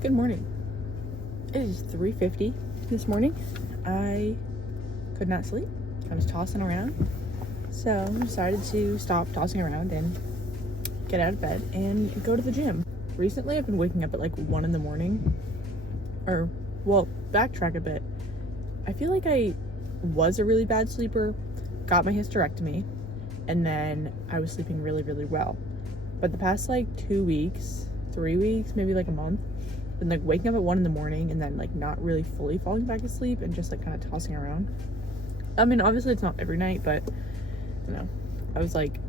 Good morning. It is 3:50 this morning. I could not sleep. I was tossing around. So I decided to stop tossing around and get out of bed and go to the gym. Recently I've been waking up at like 1 in the morning. Backtrack a bit. I feel like I was a really bad sleeper, got my hysterectomy, and then I was sleeping really, really well. But the past like 2 weeks, 3 weeks, maybe like a month, been like waking up at 1 in the morning and then like not really fully falling back asleep and just like kind of tossing around. I mean, obviously it's not every night, but you know, I was like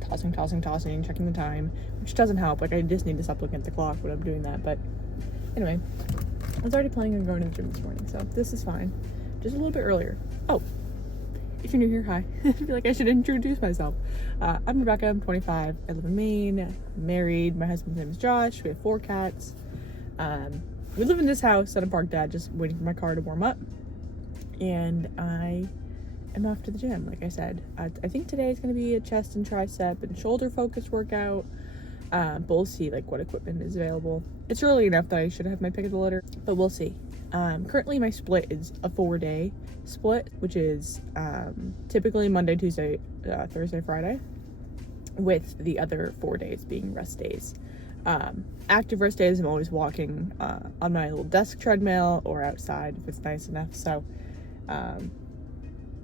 tossing, checking the time, which doesn't help. Like, I just need to stop looking at the clock when I'm doing that. But anyway, I was already planning on going to the gym this morning, so this is fine. Just a little bit earlier. Oh, if you're new here, hi. I feel like I should introduce myself. I'm Rebecca. I'm 25. I live in Maine. I'm married. My husband's name is Josh. We have 4 cats. We live in this house that I'm parked at, just waiting for my car to warm up. And I am off to the gym, like I said. I think today is going to be a chest and tricep and shoulder focused workout. But we'll see like what equipment is available. It's early enough that I should have my pick of the litter, but we'll see. Currently my split is a 4-day split, which is typically Monday, Tuesday, Thursday, Friday, with the other 4 days being rest days. Active rest days, I'm always walking on my little desk treadmill or outside if it's nice enough. So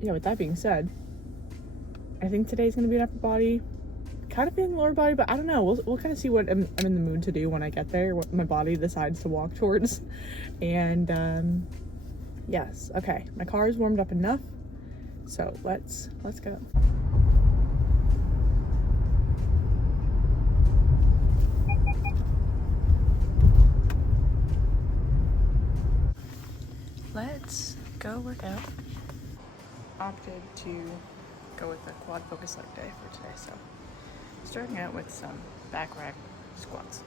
with that being said, I think today's gonna be an upper body, kind of feeling lower body, but I don't know. We'll kind of see what I'm in the mood to do when I get there, what my body decides to walk towards. And yes, okay, my car is warmed up enough, so let's go. Let's go work out. Opted to go with the quad focus leg day for today, so starting out with some back rack squats.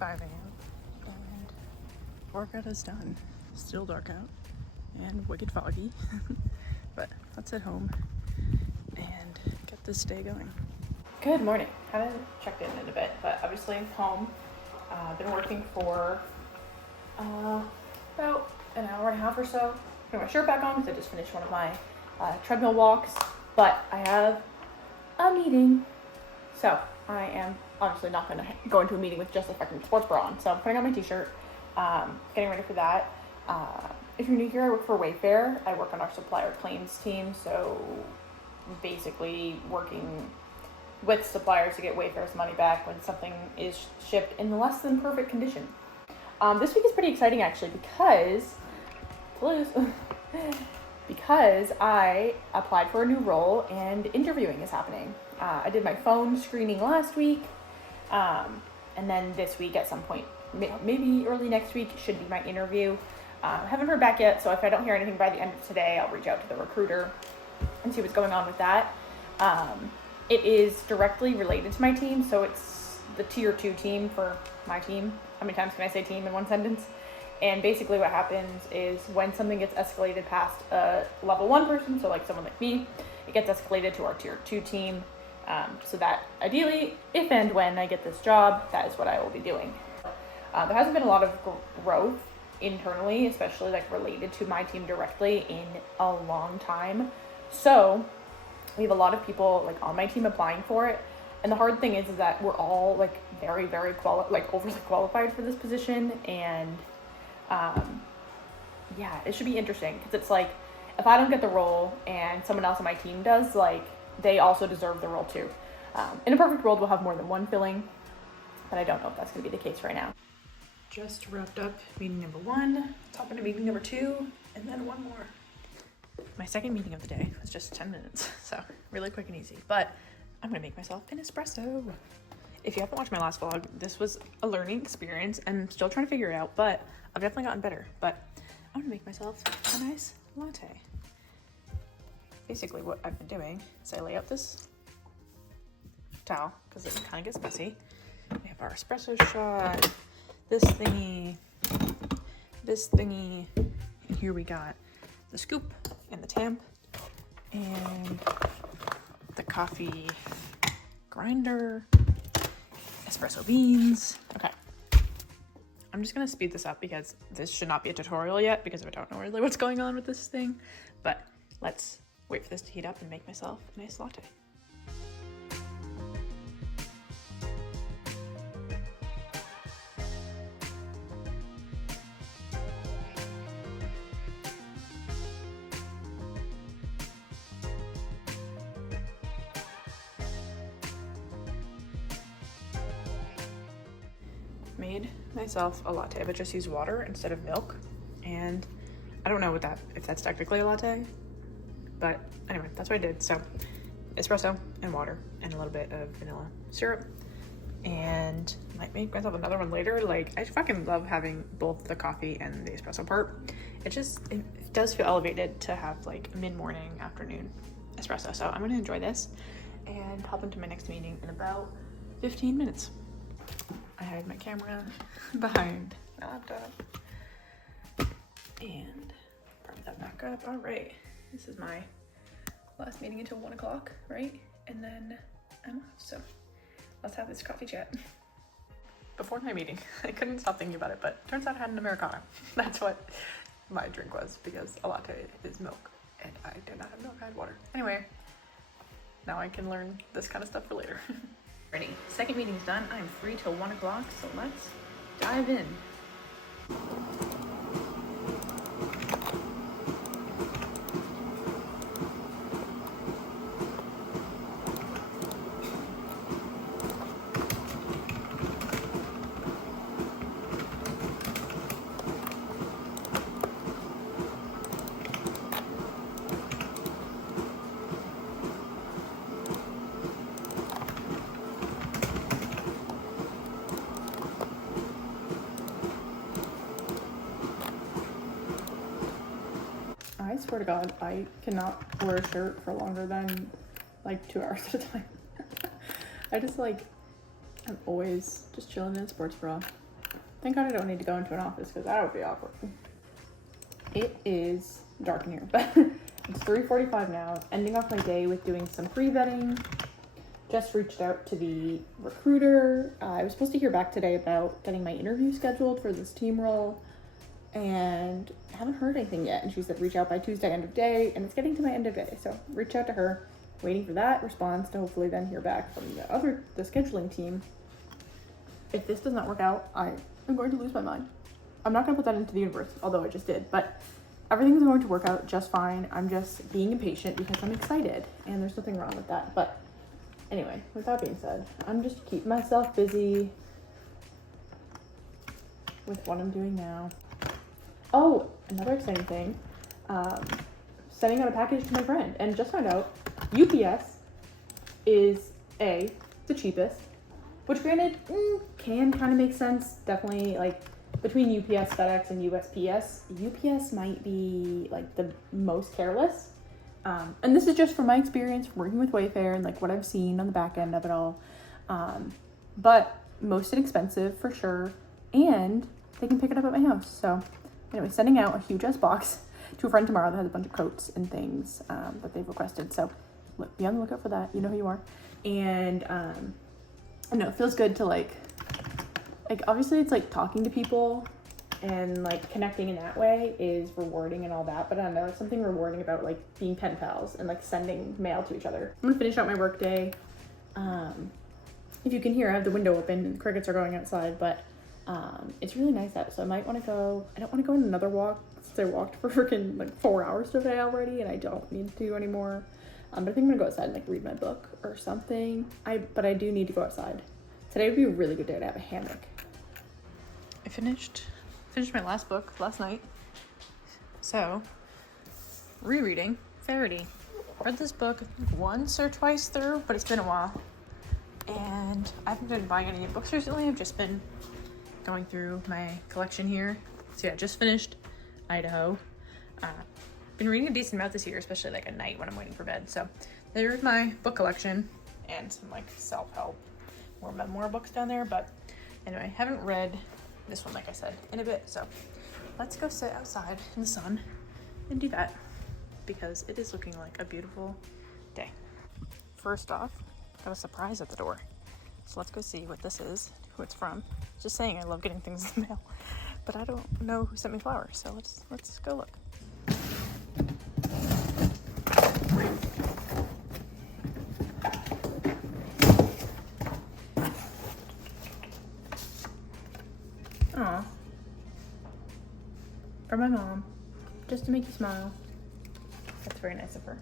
And workout is done. Still dark out and wicked foggy, but let's head home and get this day going. Good morning. Haven't checked in a bit, but obviously home. Been working for about an hour and a half or so. Putting my shirt back on because I just finished one of my treadmill walks, but I have a meeting, so I am obviously not going to go into a meeting with just a fucking sports bra on. So I'm putting on my t-shirt, getting ready for that. If you're new here, I work for Wayfair. I work on our supplier claims team, so basically working with suppliers to get Wayfair's money back when something is shipped in less than perfect condition. This week is pretty exciting actually because because I applied for a new role and interviewing is happening. I did my phone screening last week, and then this week at some point, maybe early next week, should be my interview. I haven't heard back yet, so if I don't hear anything by the end of today, I'll reach out to the recruiter and see what's going on with that. It is directly related to my team, so it's the tier 2 team for my team. How many times can I say team in one sentence? And basically what happens is when something gets escalated past a level 1 person, so like someone like me, it gets escalated to our tier 2 team. So that ideally, if and when I get this job, that is what I will be doing. There hasn't been a lot of growth internally, especially like related to my team directly, in a long time. So we have a lot of people like on my team applying for it. And the hard thing is that we're all like very, very overly qualified for this position. And yeah, it should be interesting because it's like, if I don't get the role and someone else on my team does, like they also deserve the role too. In a perfect world, we'll have more than one filling, but I don't know if that's going to be the case right now. Just wrapped up meeting number 1, hop into meeting number 2, and then one more. My second meeting of the day was just 10 minutes, so really quick and easy, but I'm going to make myself an espresso. If you haven't watched my last vlog, this was a learning experience and I'm still trying to figure it out, but I've definitely gotten better. But I'm gonna make myself a nice latte. Basically what I've been doing is I lay out this towel because it kind of gets messy. We have our espresso shot, this thingy, and here we got the scoop and the tamp and the coffee grinder, espresso beans. Okay, I'm just gonna speed this up because this should not be a tutorial yet because I don't know really what's going on with this thing, but let's wait for this to heat up and make myself a nice latte. Made myself a latte, but just use water instead of milk. And I don't know if that's technically a latte, but anyway, that's what I did. So espresso and water and a little bit of vanilla syrup, and might make myself another one later. Like, I fucking love having both the coffee and the espresso part. It does feel elevated to have like mid-morning, afternoon espresso. So I'm gonna enjoy this and hop into my next meeting in about 15 minutes. I hide my camera behind my laptop and prop that back up. All right, this is my last meeting until 1 o'clock, right? And then I'm off, so let's have this coffee chat. Before my meeting, I couldn't stop thinking about it, but turns out I had an Americano. That's what my drink was, because a latte is milk, and I did not have milk, I had water. Anyway, now I can learn this kind of stuff for later. Ready. Second meeting's done. I'm free till 1 o'clock, so let's dive in. I swear to God, I cannot wear a shirt for longer than like 2 hours at a time. I just like, I'm always just chilling in a sports bra. Thank God I don't need to go into an office because that would be awkward. It is dark in here, but it's 3:45 now. Ending off my day with doing some pre-vetting. Just reached out to the recruiter. I was supposed to hear back today about getting my interview scheduled for this team role, and I haven't heard anything yet. And she said reach out by Tuesday end of day, and it's getting to my end of day, so reach out to her, waiting for that response to hopefully then hear back from the scheduling team. If this does not work out, I am going to lose my mind. I'm not going to put that into the universe, although I just did, but everything is going to work out just fine. I'm just being impatient because I'm excited, and there's nothing wrong with that. But anyway, with that being said, I'm just keeping myself busy with what I'm doing now. Oh, another exciting thing. sending out a package to my friend and just found out UPS is the cheapest, which granted can kind of make sense. Definitely like between UPS, FedEx, and USPS, UPS might be like the most careless. And this is just from my experience working with Wayfair and like what I've seen on the back end of it all. But most inexpensive for sure, and they can pick it up at my house. So anyway, sending out a huge ass box to a friend tomorrow that has a bunch of coats and things that they've requested. So be on the lookout for that. You know who you are. And I know it feels good to like obviously it's like talking to people and like connecting in that way is rewarding and all that, but I don't know, there's something rewarding about like being pen pals and like sending mail to each other. I'm gonna finish out my work day. If you can hear, I have the window open and the crickets are going outside, but it's really nice out, so I might want to go. I don't want to go on another walk since I walked for freaking like 4 hours today already and I don't need to anymore. But I think I'm gonna go outside and like read my book or something. But I do need to go outside. Today would be a really good day to have a hammock. I finished my last book last night. So, rereading Faraday. Read this book once or twice through, but it's been a while. And I haven't been buying any books recently. I've just been going through my collection here. So yeah, just finished Idaho. Been reading a decent amount this year, especially like at night when I'm waiting for bed. So there's my book collection and some like self-help, more memoir books down there. But anyway, haven't read this one, like I said, in a bit. So let's go sit outside in the sun and do that because it is looking like a beautiful day. First off, got a surprise at the door. So let's go see what this is, who it's from. Just saying I love getting things in the mail, but I don't know who sent me flowers. So let's go look. Aw. From my mom, just to make you smile. That's very nice of her.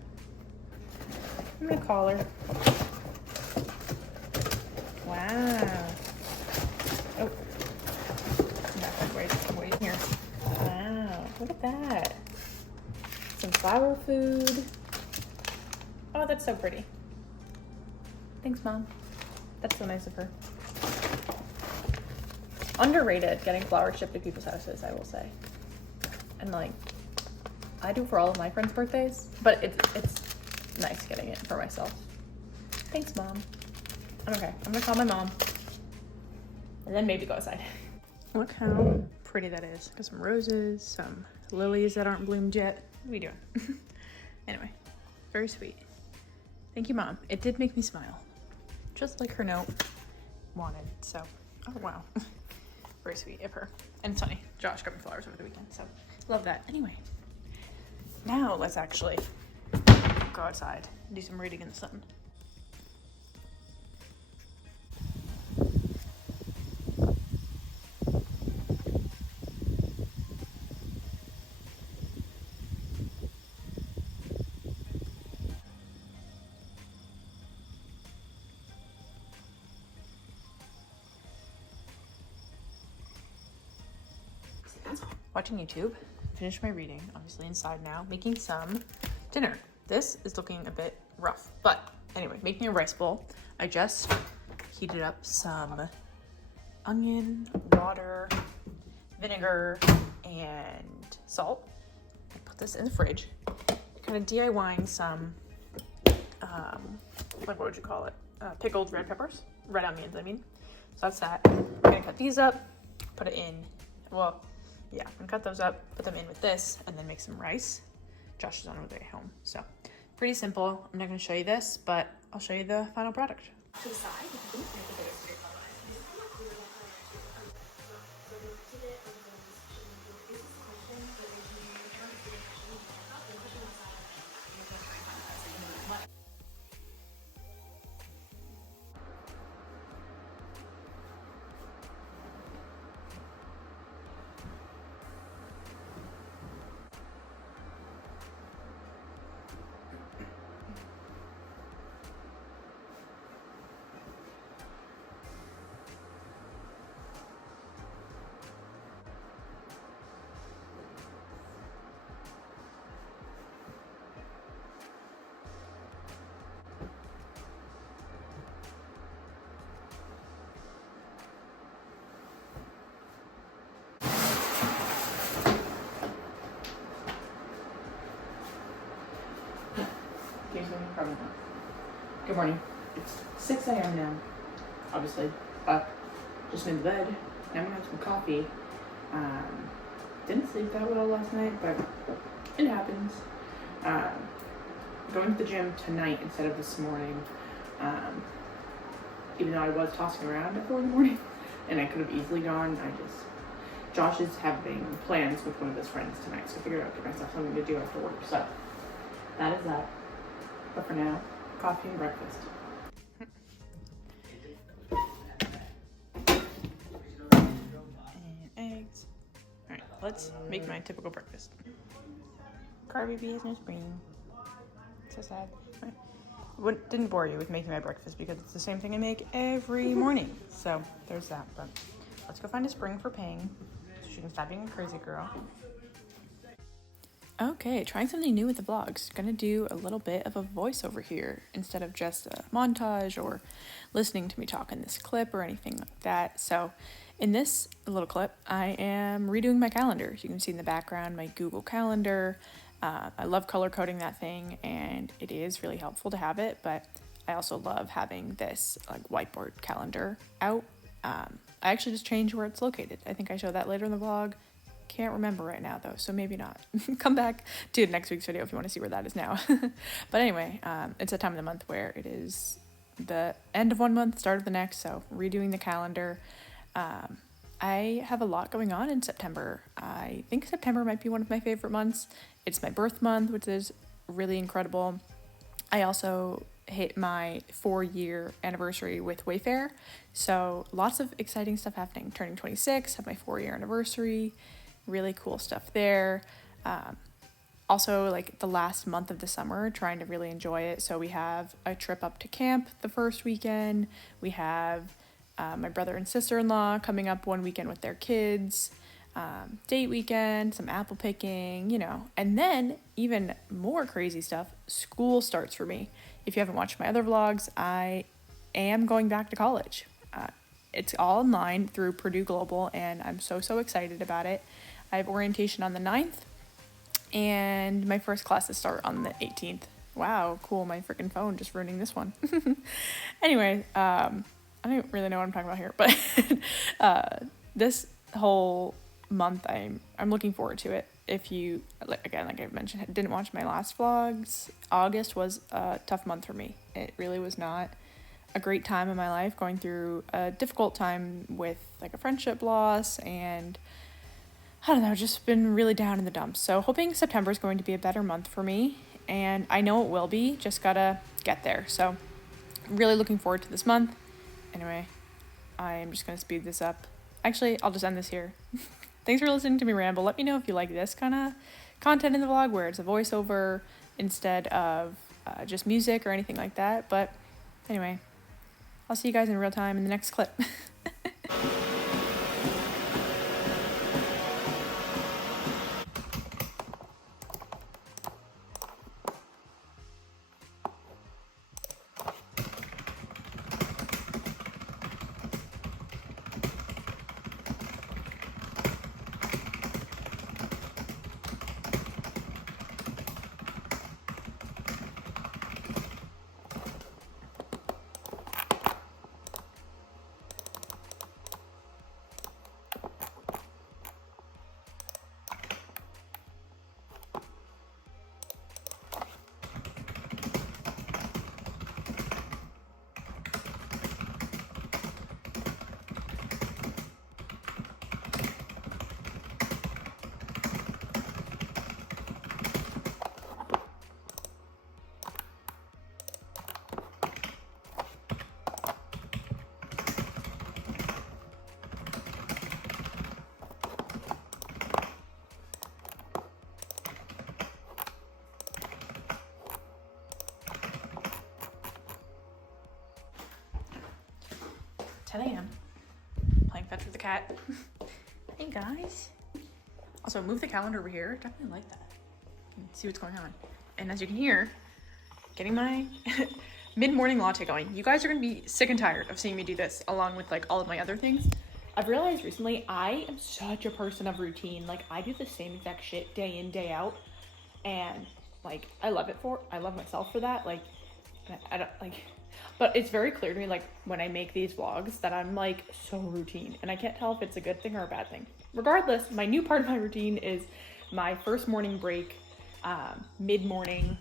I'm gonna call her. Wow. Oh. Wait here. Wow, look at that. Some flower food. Oh, that's so pretty. Thanks, Mom. That's so nice of her. Underrated getting flowers shipped to people's houses, I will say. And like, I do for all of my friends' birthdays, but it's nice getting it for myself. Thanks, Mom. Okay, I'm gonna call my mom and then maybe go outside. Look how pretty that is. Got some roses, some lilies that aren't bloomed yet. What are we doing? Anyway, very sweet. Thank you, Mom. It did make me smile. Just like her note wanted, so, oh wow. Very sweet of her. And it's funny, Josh got me flowers over the weekend, so love that. Anyway, now let's actually go outside and do some reading in the sun. Watching YouTube, finished my reading, obviously inside now, making some dinner. This is looking a bit rough, but anyway, making a rice bowl. I just heated up some onion, water, vinegar, and salt. I put this in the fridge. Kind of DIYing some, like what would you call it? Pickled red peppers, red onions, I mean. So that's that. I'm gonna cut these up, put it in, well, yeah, I'm gonna cut those up, put them in with this, and then make some rice. Josh is on his way home, so pretty simple. I'm not gonna show you this, but I'll show you the final product. To the side, Good morning. It's 6 a.m. now. Obviously, up, just in bed. Now I'm gonna have some coffee. Didn't sleep that well last night, but it happens. Going to the gym tonight instead of this morning. Even though I was tossing around at 4 in the morning, and I could have easily gone. Josh is having plans with one of his friends tonight, so I figured I'd give myself something to do after work. So that is that. But for now, coffee and breakfast. And eggs. Alright, let's make my typical breakfast. Car baby has no spring. So sad. What didn't bore you with making my breakfast because it's the same thing I make every morning. So there's that. But let's go find a spring for Ping so she can stop being a crazy girl. Okay, trying something new with the vlogs. Gonna do a little bit of a voiceover here instead of just a montage or listening to me talk in this clip or anything like that. So in this little clip, I am redoing my calendar. As you can see in the background, my Google Calendar. I love color coding that thing, and it is really helpful to have it, but I also love having this like whiteboard calendar out. I actually just changed where it's located. I think I show that later in the vlog. Can't remember right now though, so maybe not. Come back to next week's video if you want to see where that is now. But anyway, it's a time of the month where it is the end of one month, start of the next, so redoing the calendar. I have a lot going on in September. I think September might be one of my favorite months. It's my birth month, which is really incredible. I also hit my 4-year anniversary with Wayfair, so lots of exciting stuff happening. Turning 26, have my 4-year anniversary, really cool stuff there. Also, like the last month of the summer, trying to really enjoy it. So we have a trip up to camp the first weekend. We have my brother and sister-in-law coming up one weekend with their kids, date weekend, some apple picking, you know. And then even more crazy stuff, school starts for me. If you haven't watched my other vlogs, I am going back to college. It's all online through Purdue Global, and I'm so excited about it. I have orientation on the 9th, and my first classes start on the 18th. Wow, cool, my freaking phone just ruining this one. Anyway, I don't really know what I'm talking about here, but this whole month I'm looking forward to it. If you, like I mentioned, didn't watch my last vlogs, August was a tough month for me. It really was not a great time in my life, going through a difficult time with like a friendship loss, and I don't know, just been really down in the dumps. So hoping September is going to be a better month for me, and I know it will be, just gotta get there. So really looking forward to this month. Anyway, I'm just going to speed this up. Actually, I'll just end this here. Thanks for listening to me ramble. Let me know if you like this kind of content in the vlog where it's a voiceover instead of just music or anything like that. But anyway, I'll see you guys in real time in the next clip. 10 a.m. Playing fetch with the cat. Hey guys. Also, move the calendar over here. Definitely like that. See what's going on. And as you can hear, getting my mid-morning latte going. You guys are gonna be sick and tired of seeing me do this along with like all of my other things. I've realized recently I am such a person of routine. Like I do the same exact shit day in, day out. And like I love myself for that. Like I don't like But it's very clear to me, like, when I make these vlogs that I'm, like, so routine. And I can't tell if it's a good thing or a bad thing. Regardless, my new part of my routine is my first morning break, mid-morning,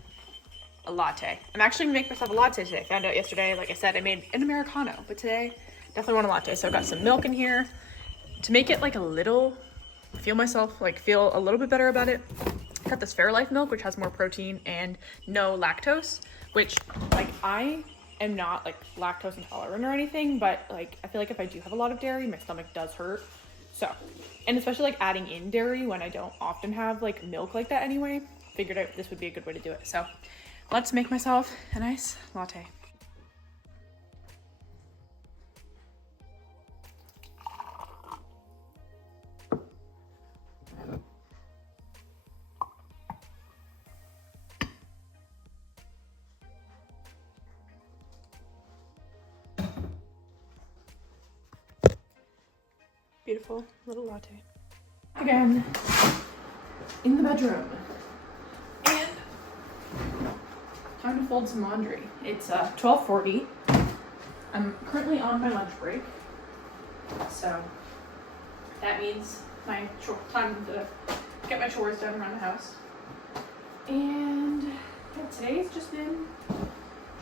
a latte. I'm actually gonna make myself a latte today. Found out yesterday, like I said, I made an Americano. But today, definitely want a latte. So I've got some milk in here. To make it, like, a little, feel a little bit better about it. I got this Fairlife milk, which has more protein and no lactose. Which, like, I am not like lactose intolerant or anything, but like I feel like if I do have a lot of dairy, my stomach does hurt. So, and especially like adding in dairy when I don't often have like milk like that anyway, figured out this would be a good way to do it. So let's make myself a nice latte. Beautiful little latte. Again, in the bedroom. And time to fold some laundry. It's 12:40. I'm currently on my lunch break. So that means my time to get my chores done around the house. And yeah, today's just been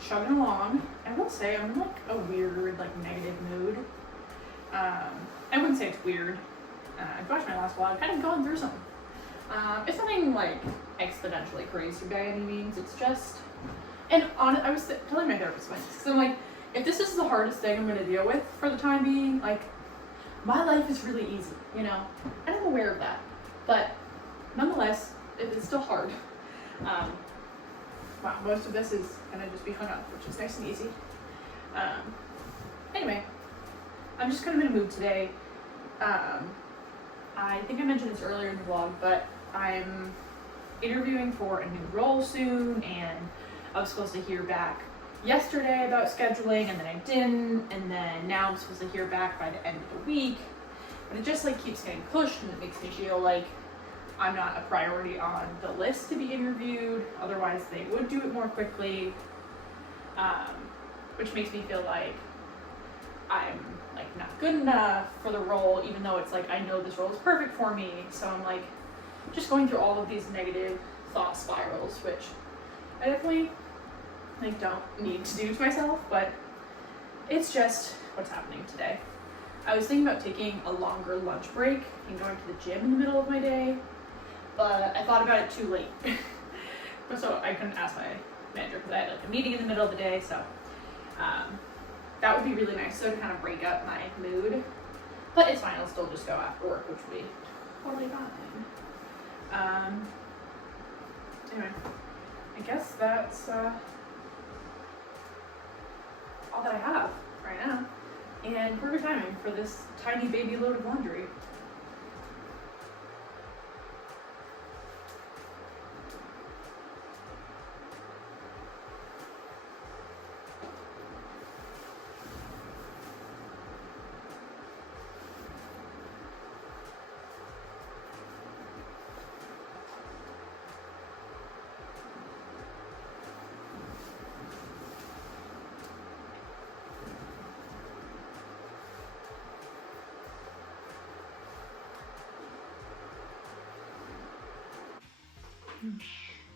chugging along. I will say I'm in like a weird, like negative mood. I wouldn't say it's weird. I've watched my last vlog, kind of going through something. It's nothing like exponentially crazy by any means. It's just, and I was telling my therapist about this, because I'm like, if this is the hardest thing I'm going to deal with for the time being, like, my life is really easy, you know? And I'm aware of that. But nonetheless, it is still hard. Wow, most of this is going to just be hung up, which is nice and easy. Anyway, I'm just kind of in a mood today. I think I mentioned this earlier in the vlog, but I'm interviewing for a new role soon, and I was supposed to hear back yesterday about scheduling, and then I didn't, and then now I'm supposed to hear back by the end of the week, but it just like keeps getting pushed, and it makes me feel like I'm not a priority on the list to be interviewed. Otherwise they would do it more quickly, which makes me feel like I'm like not good enough for the role, even though it's like I know this role is perfect for me. So I'm like just going through all of these negative thought spirals, which I definitely like don't need to do to myself, but it's just what's happening today. I was thinking about taking a longer lunch break and going to the gym in the middle of my day, but I thought about it too late. So I couldn't ask my manager because I had like a meeting in the middle of the day. So that would be really nice, so to kind of break up my mood. But it's fine, I'll still just go after work, which would be totally fine. Anyway, I guess that's all that I have right now. And perfect timing for this tiny baby load of laundry.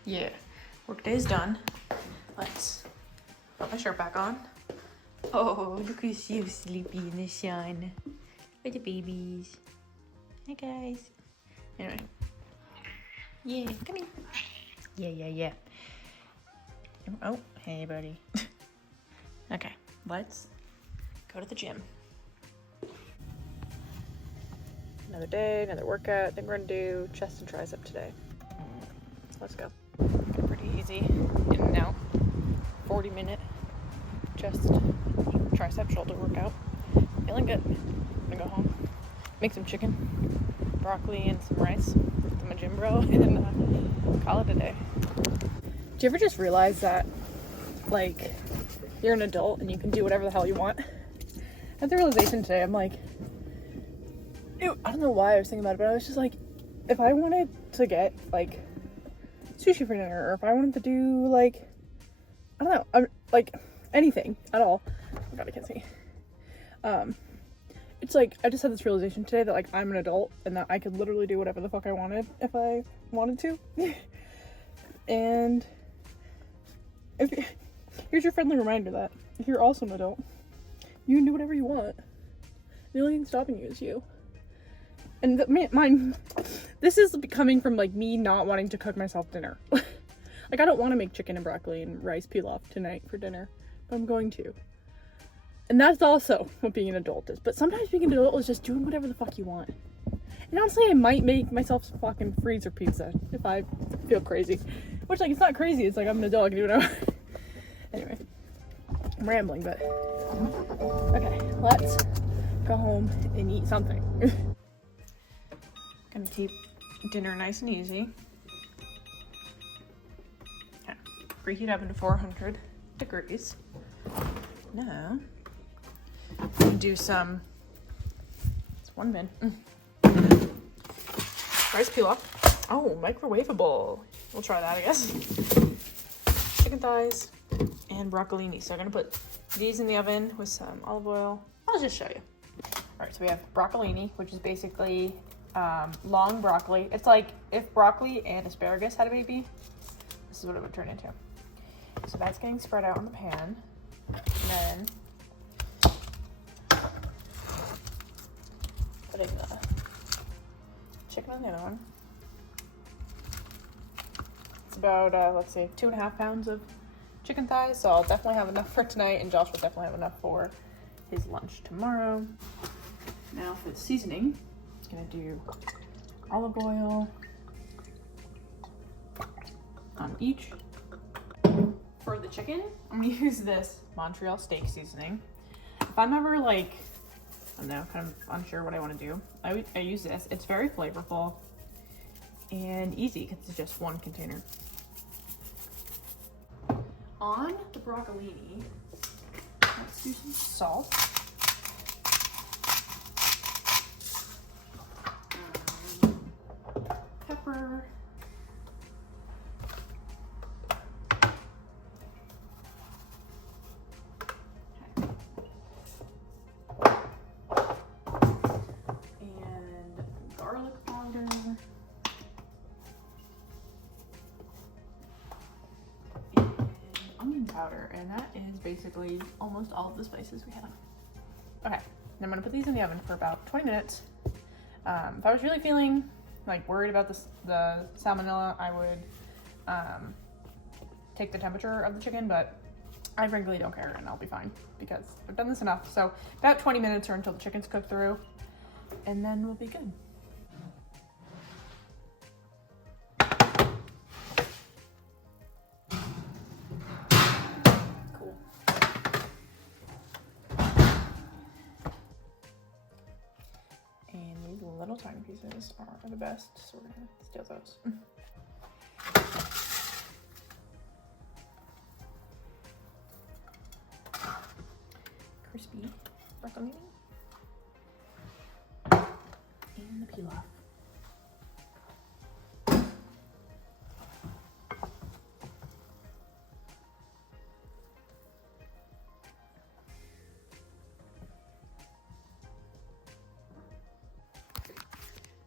Yeah, work day's done. Let's put my shirt back on. Oh, look who's so sleepy in the sun. Look at the babies. Hi guys. Anyway. Yeah, come here. Yeah. Oh, hey buddy. Okay, let's go to the gym. Another day, another workout. I think we're gonna do chest and tricep today. Let's go. Pretty easy in and out. 40-minute chest, tricep, shoulder workout. Feeling good. I'm gonna go home, make some chicken, broccoli, and some rice with my gym bro, and call it a day. Do you ever just realize that, like, you're an adult and you can do whatever the hell you want? I had the realization today. I'm like, I don't know why I was thinking about it, but I was just like, if I wanted to get like sushi for dinner, or if I wanted to do like, I don't know, I'm like, anything at all. Oh god, I can't see. It's like, I just had this realization today that, like, I'm an adult and that I could literally do whatever the fuck I wanted if I wanted to. And here's your friendly reminder that if you're also an adult, you can do whatever you want. The only thing stopping you is you. And this is coming from, like, me not wanting to cook myself dinner. Like, I don't want to make chicken and broccoli and rice pilaf tonight for dinner, but I'm going to. And that's also what being an adult is. But sometimes being an adult is just doing whatever the fuck you want. And honestly, I might make myself some fucking freezer pizza if I feel crazy. Which, like, it's not crazy. It's like, I'm an adult, I can do whatever I want. Anyway, I'm rambling, but... Okay, let's go home and eat something. Gonna keep dinner nice and easy. Okay, preheat oven to 400 degrees. Now... do some, it's 1 minute. Rice pilaf. Oh, microwavable. We'll try that, I guess. Chicken thighs and broccolini. So I'm gonna put these in the oven with some olive oil. I'll just show you. All right, so we have broccolini, which is basically long broccoli. It's like if broccoli and asparagus had a baby, this is what it would turn into. So that's getting spread out on the pan. And then putting the chicken on the other one. It's about, let's see, 2.5 pounds of chicken thighs, so I'll definitely have enough for tonight, and Josh will definitely have enough for his lunch tomorrow. Now for the seasoning, I'm gonna do olive oil on each. For the chicken, I'm gonna use this Montreal steak seasoning. If I'm ever like, I don't know, kind of unsure what I want to do, I use this. It's very flavorful and easy because it's just one container. On the broccolini, let's do some salt. Pepper. Powder, and that is basically almost all of the spices we have. Okay, and I'm gonna put these in the oven for about 20 minutes. If I was really feeling like worried about the salmonella, I would take the temperature of the chicken, but I frankly don't care and I'll be fine because I've done this enough. So about 20 minutes or until the chicken's cooked through, and then we'll be good. Little tiny pieces are the best, so we're gonna steal those. Crispy broccolini and the pilaf.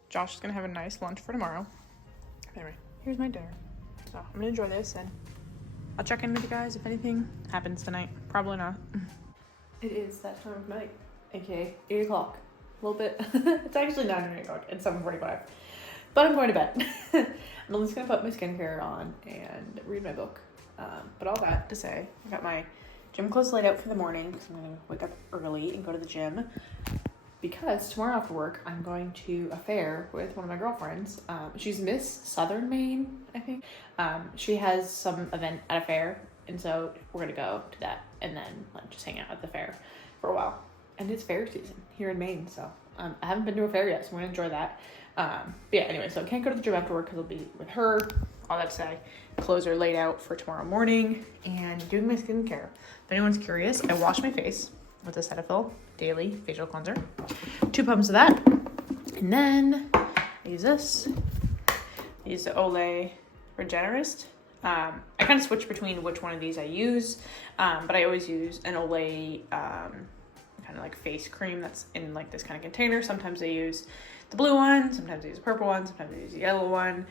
Josh is gonna have a nice lunch for tomorrow. Anyway, here's my dinner. So I'm gonna enjoy this and I'll check in with you guys if anything happens tonight. Probably not. It is that time of night, aka 8 o'clock. A little bit. It's actually not 8 o'clock, it's 7:45. But I'm going to bed. I'm just gonna put my skincare on and read my book. But all that to say, I got my gym clothes laid out for the morning because I'm gonna wake up early and go to the gym. Because tomorrow after work, I'm going to a fair with one of my girlfriends. She's Miss Southern Maine, I think. She has some event at a fair, and so we're gonna go to that and then like just hang out at the fair for a while. And it's fair season here in Maine, so I haven't been to a fair yet, so I'm gonna enjoy that. But yeah, anyway, so I can't go to the gym after work because I'll be with her. All that to say, clothes are laid out for tomorrow morning and doing my skincare. If anyone's curious, I wash my face with the Cetaphil Daily Facial Cleanser. 2 pumps of that. And then I use this. I use the Olay Regenerist I kind of switch between which one of these I use, but I always use an Olay kind of like face cream that's in like this kind of container. Sometimes I use the blue one, sometimes I use the purple one, sometimes I use the yellow one,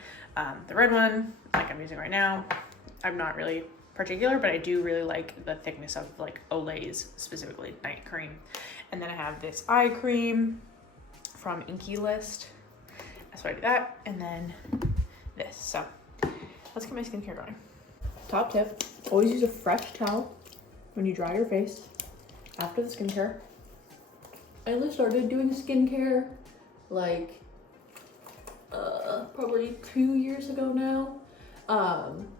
the red one, like I'm using right now. I'm not really particular, but I do really like the thickness of like Olay's, specifically night cream. And then I have this eye cream from Inky List. So I do that, and then this. So let's get my skincare going. Top tip, always use a fresh towel when you dry your face after the skincare. I only started doing skincare like probably 2 years ago now.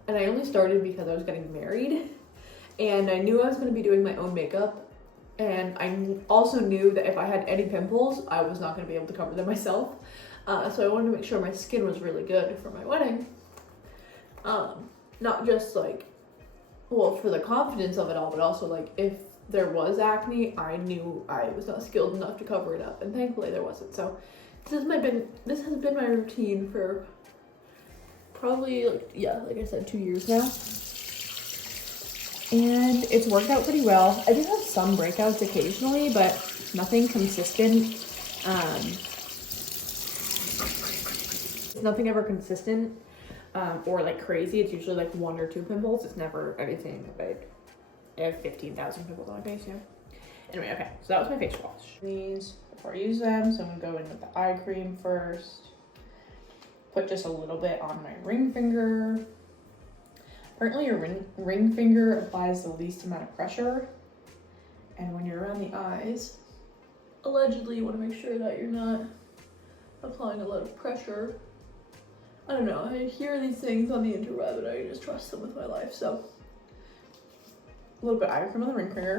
And I only started because I was getting married and I knew I was going to be doing my own makeup, and I also knew that if I had any pimples, I was not going to be able to cover them myself. So I wanted to make sure my skin was really good for my wedding. Not just like, well, for the confidence of it all, but also like if there was acne, I knew I was not skilled enough to cover it up, and thankfully there wasn't. So this has been my routine for probably like I said, 2 years now, and it's worked out pretty well. I do have some breakouts occasionally, but nothing consistent. It's nothing ever consistent or like crazy. It's usually like 1 or 2 pimples. It's never anything big. I have 15,000 pimples on my face, yeah. Anyway, okay, so that was my face wash. These before I use them, so I'm gonna go in with the eye cream first. Put just a little bit on my ring finger. Apparently your ring finger applies the least amount of pressure. And when you're around the eyes, allegedly you want to make sure that you're not applying a lot of pressure. I don't know, I hear these things on the interweb and I just trust them with my life, so. A little bit of eye cream on the ring finger.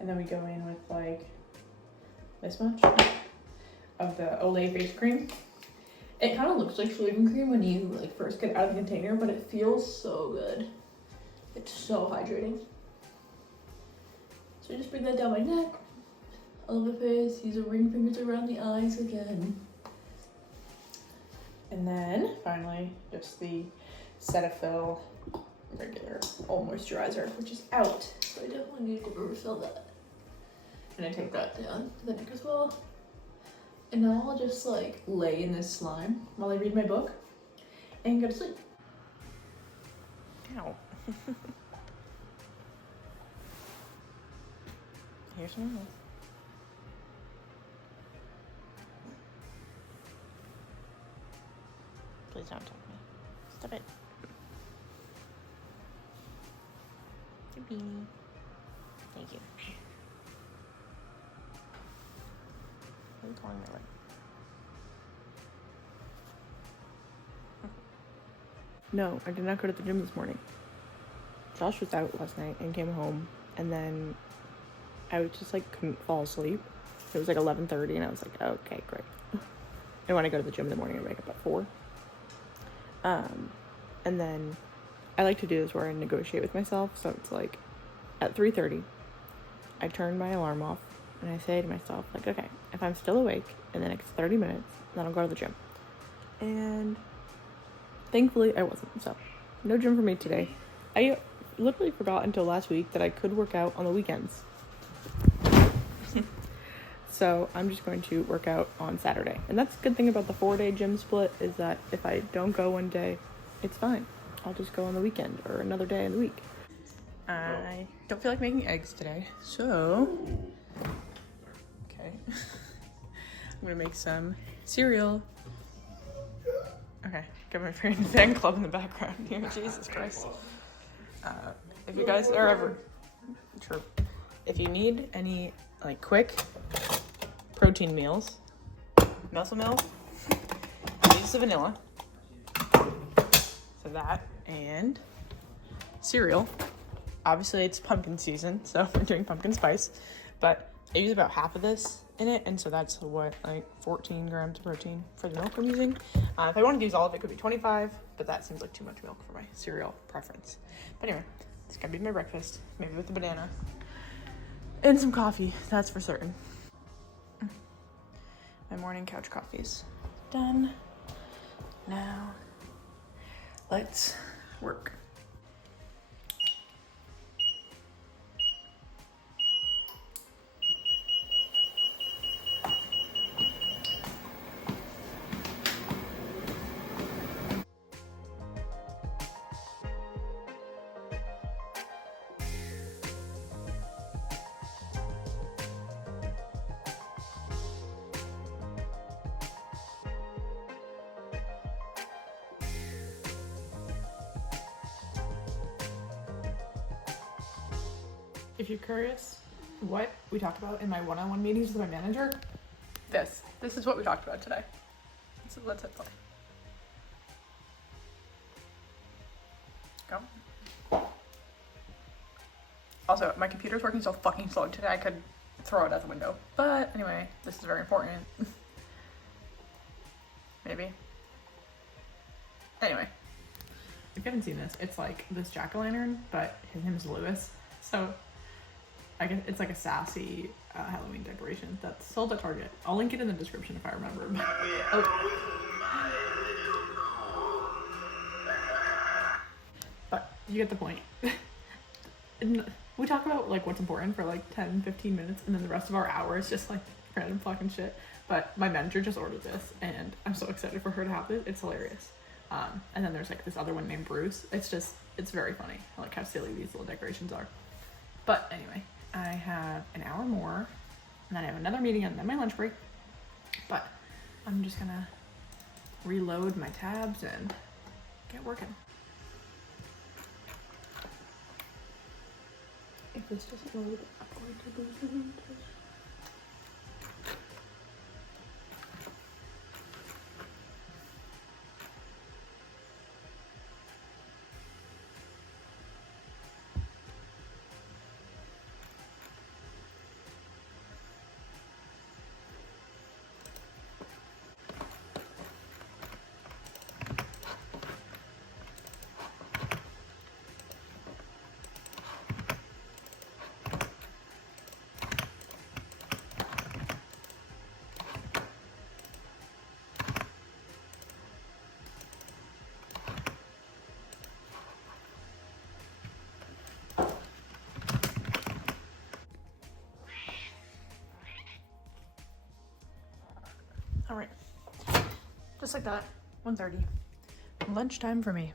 And then we go in with like this much of the Olay face cream. It kind of looks like shaving cream when you like first get it out of the container, but it feels so good. It's so hydrating. So I just bring that down my neck, all over my face, use the ring fingers around the eyes again. And then finally, just the Cetaphil regular old moisturizer, which is out. So I definitely need to refill that. And I take that down to the neck as well. And now I'll just like lay in this slime while I read my book and go to sleep. Ow. Here's some more. Please don't touch me. Stop it. Your beanie. Thank you. What are you calling my leg? No, I did not go to the gym this morning. Josh was out last night and came home, and then I was just like couldn't fall asleep. It was like 11:30 and I was like, okay, great. And when I go to the gym in the morning, I wake up at 4. And then I like to do this where I negotiate with myself. So it's like at 3:30, I turn my alarm off and I say to myself, like, okay, if I'm still awake in the next 30 minutes, then I'll go to the gym. And thankfully I wasn't. So no gym for me today. I literally forgot until last week that I could work out on the weekends. So I'm just going to work out on Saturday. And that's the good thing about the 4-day gym split is that if I don't go one day, it's fine. I'll just go on the weekend or another day in the week. I don't feel like making eggs today, so okay. I'm gonna make some cereal. Okay, got my fan club in the background here. Jesus Christ. If you guys are ever if you need any like quick protein meals, muscle milk, use the vanilla. So that and cereal. Obviously it's pumpkin season, so we're doing pumpkin spice, but I use about half of this in it, and so that's what, like 14 grams of protein for the milk I'm using. If I wanted to use all of it, it could be 25, but that seems like too much milk for my cereal preference. But anyway, it's gonna be my breakfast, maybe with a banana and some coffee, that's for certain. My morning couch coffee's done. Now let's work. If you're curious what we talked about in my one-on-one meetings with my manager, this is what we talked about today. So let's hit play. Go. Also, my computer's working so fucking slow today, I could throw it out the window. But anyway, this is very important. Maybe. Anyway. If you haven't seen this, it's like this jack-o'-lantern, but his name is Lewis. So I guess it's like a sassy Halloween decoration that's sold at Target. I'll link it in the description if I remember. But you get the point. And we talk about like what's important for like 10-15 minutes, and then the rest of our hour is just like random fucking shit. But my manager just ordered this, and I'm so excited for her to have it. It's hilarious. And then there's like this other one named Bruce. It's very funny. I like how silly these little decorations are. But anyway, I have an hour more, and then I have another meeting and then my lunch break. But I'm just gonna reload my tabs and get working. If this doesn't load, I'm going to lose the room. All right, just like that, 1:30. Lunchtime for me,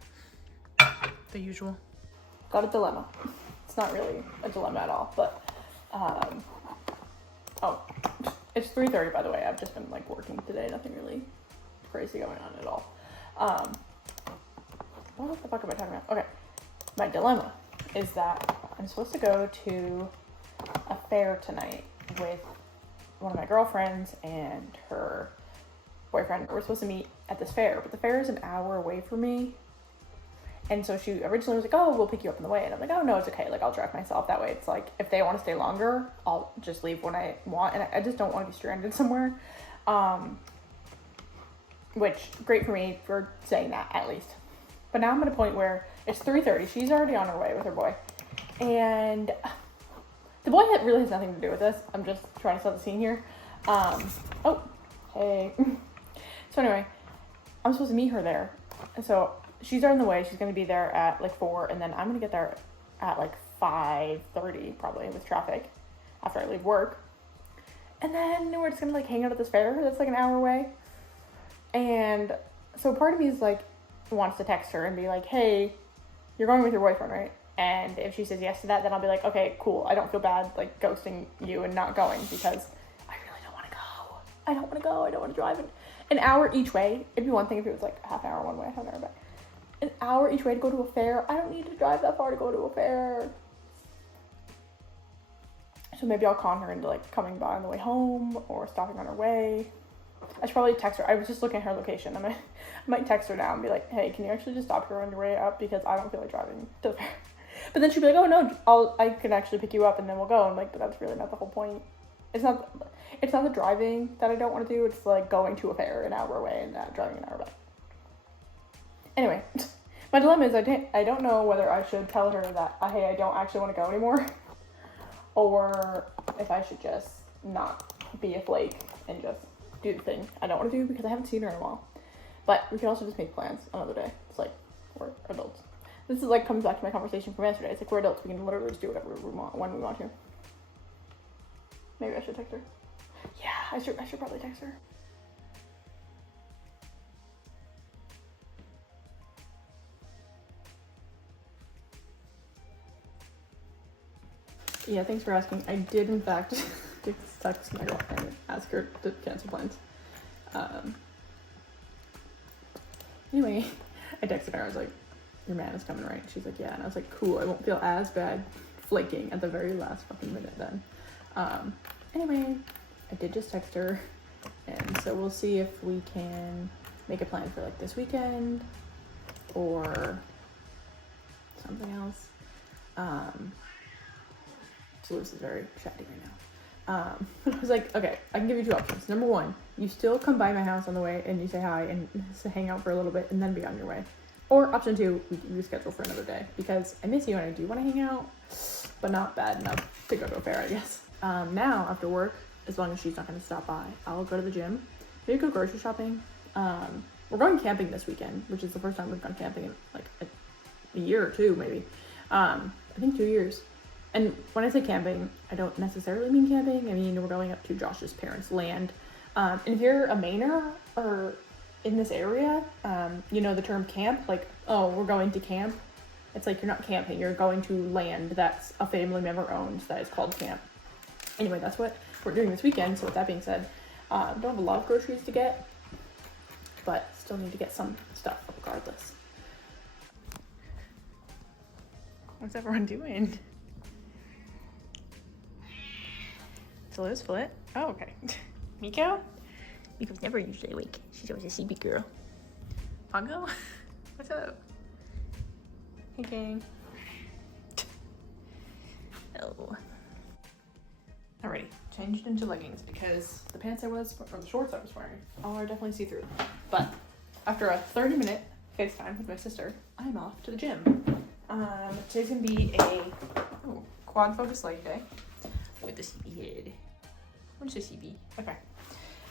the usual. Got a dilemma. It's not really a dilemma at all, but, oh, it's 3:30 by the way. I've just been like working today, nothing really crazy going on at all. What the fuck am I talking about? Okay, my dilemma is that I'm supposed to go to a fair tonight with one of my girlfriends and her boyfriend. We're supposed to meet at this fair, but the fair is an hour away from me. And so she originally was like, oh, we'll pick you up on the way. And I'm like, oh, no, it's okay. Like, I'll drive myself. That way it's like, if they want to stay longer, I'll just leave when I want. And I just don't want to be stranded somewhere. Which, great for me for saying that, at least. But now I'm at a point where it's 3:30. She's already on her way with her boy. And the boy really has nothing to do with this. I'm just trying to set the scene here. Oh, hey. So anyway, I'm supposed to meet her there. And so she's on the way. She's going to be there at like 4. And then I'm going to get there at like 5:30 probably with traffic after I leave work. And then we're just going to like hang out at this fair that's like an hour away. And so part of me is like, wants to text her and be like, hey, you're going with your boyfriend, right? And if she says yes to that, then I'll be like, okay, cool. I don't feel bad like ghosting you and not going because I really don't want to go. I don't want to go. I don't want to drive an hour each way. It'd be one thing if it was like a half hour one way, half an hour back. An hour each way to go to a fair. I don't need to drive that far to go to a fair. So maybe I'll con her into like coming by on the way home or stopping on her way. I should probably text her. I was just looking at her location. I might text her now and be like, hey, can you actually just stop here on your way up because I don't feel like driving to the fair. But then she'd be like, oh no, I can actually pick you up and then we'll go. I'm like, but that's really not the whole point. It's not the driving that I don't want to do. It's like going to a fair an hour away and driving an hour back. Anyway, my dilemma is I don't know whether I should tell her that, hey, I don't actually want to go anymore. Or if I should just not be a flake and just do the thing I don't want to do because I haven't seen her in a while. But we can also just make plans another day. It's like, we're adults. This is like comes back to my conversation from yesterday. It's like we're adults, we can literally just do whatever we want when we want to. Maybe I should text her. Yeah, I should probably text her. Yeah, thanks for asking. I did in fact text my girlfriend and ask her to cancel plans. Anyway, I texted her. I was like, "Your man is coming, right?" She's like, "Yeah," and I was like, "Cool. I won't feel as bad flaking at the very last fucking minute then." Anyway, I did just text her, and so we'll see if we can make a plan for like this weekend or something else. So Lewis is very chatty right now. I was like, okay, I can give you two options. Number one, you still come by my house on the way and you say hi and hang out for a little bit and then be on your way. Or option two, we can reschedule for another day because I miss you and I do want to hang out, but not bad enough to go to a fair, I guess. Now, after work, as long as she's not going to stop by, I'll go to the gym, maybe go grocery shopping. We're going camping this weekend, which is the first time we've gone camping in like a year or two, maybe. I think 2 years. And when I say camping, I don't necessarily mean camping. I mean, we're going up to Josh's parents' land. And if you're a Mainer or in this area, you know the term camp, like, oh, we're going to camp. It's like you're not camping, you're going to land that's a family member owns that is called camp. Anyway, that's what we're doing this weekend. So with that being said, don't have a lot of groceries to get, but still need to get some stuff regardless. What's everyone doing? Liz Flit. Oh, okay. Miko? Miko's never usually awake. She's always a CB girl. Pongo? What's up? Hey, gang. Oh. Alrighty. Changed into leggings because the pants or the shorts I was wearing are definitely see-through. But after a 30-minute FaceTime with my sister, I'm off to the gym. Today's gonna be a quad focus leg day with the CB head. What is a CB? Okay.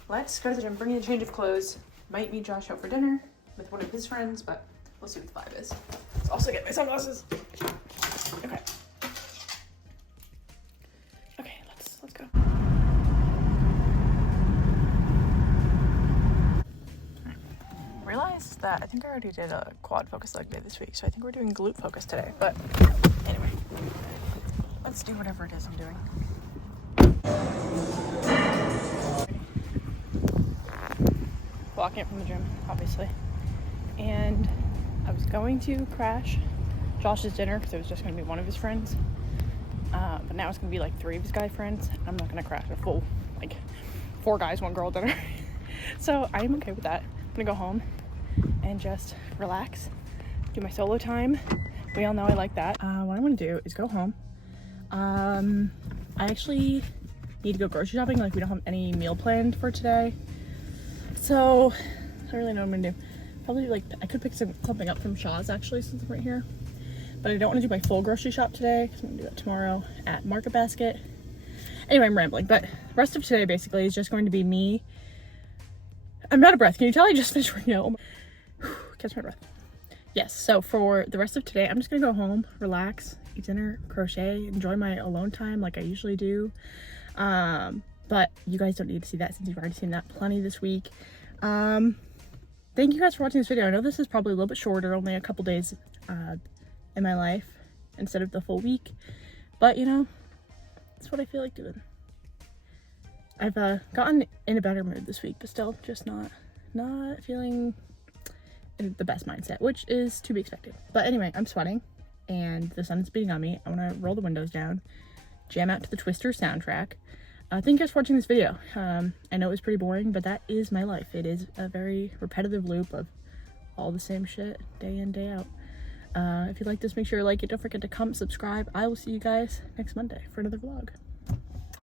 Let's go to the gym, bring in a change of clothes. Might meet Josh out for dinner with one of his friends, but we'll see what the vibe is. Let's also get my sunglasses. Okay. Okay, let's go. Realized that I think I already did a quad focus leg day this week, so I think we're doing glute focus today. But anyway, let's do whatever it is I'm doing. Walking up from the gym, obviously, and I was going to crash Josh's dinner because it was just going to be one of his friends, but now it's going to be like 3 of his guy friends, and I'm not going to crash a full like 4 guys 1 girl dinner. So I'm okay with that. I'm gonna go home and just relax, do my solo time. We all know I like that. What I want to do is go home. I actually need to go grocery shopping. Like, we don't have any meal planned for today, so I don't really know what I'm gonna do. Probably like I could pick something up from Shaw's actually, since I'm right here, but I don't want to do my full grocery shop today because I'm gonna do that tomorrow at Market Basket. Anyway, I'm rambling, but the rest of today basically is just going to be me. I'm out of breath. Can you tell I just finished working out? Catch my breath. Yes, so for the rest of today, I'm just gonna go home, relax, eat dinner, crochet, enjoy my alone time like I usually do. But you guys don't need to see that since you've already seen that plenty this week. Thank you guys for watching this video. I know this is probably a little bit shorter, only a couple days in my life instead of the full week, but you know, that's what I feel like doing. I've gotten in a better mood this week, but still just not feeling in the best mindset, which is to be expected. But anyway, I'm sweating and the sun is beating on me. I want to roll the windows down, jam out to the Twister soundtrack. Thank you guys for watching this video. I know it was pretty boring, but that is my life. It is a very repetitive loop of all the same shit day in, day out. If you like this, make sure you like it. Don't forget to comment, subscribe. I will see you guys next Monday for another vlog.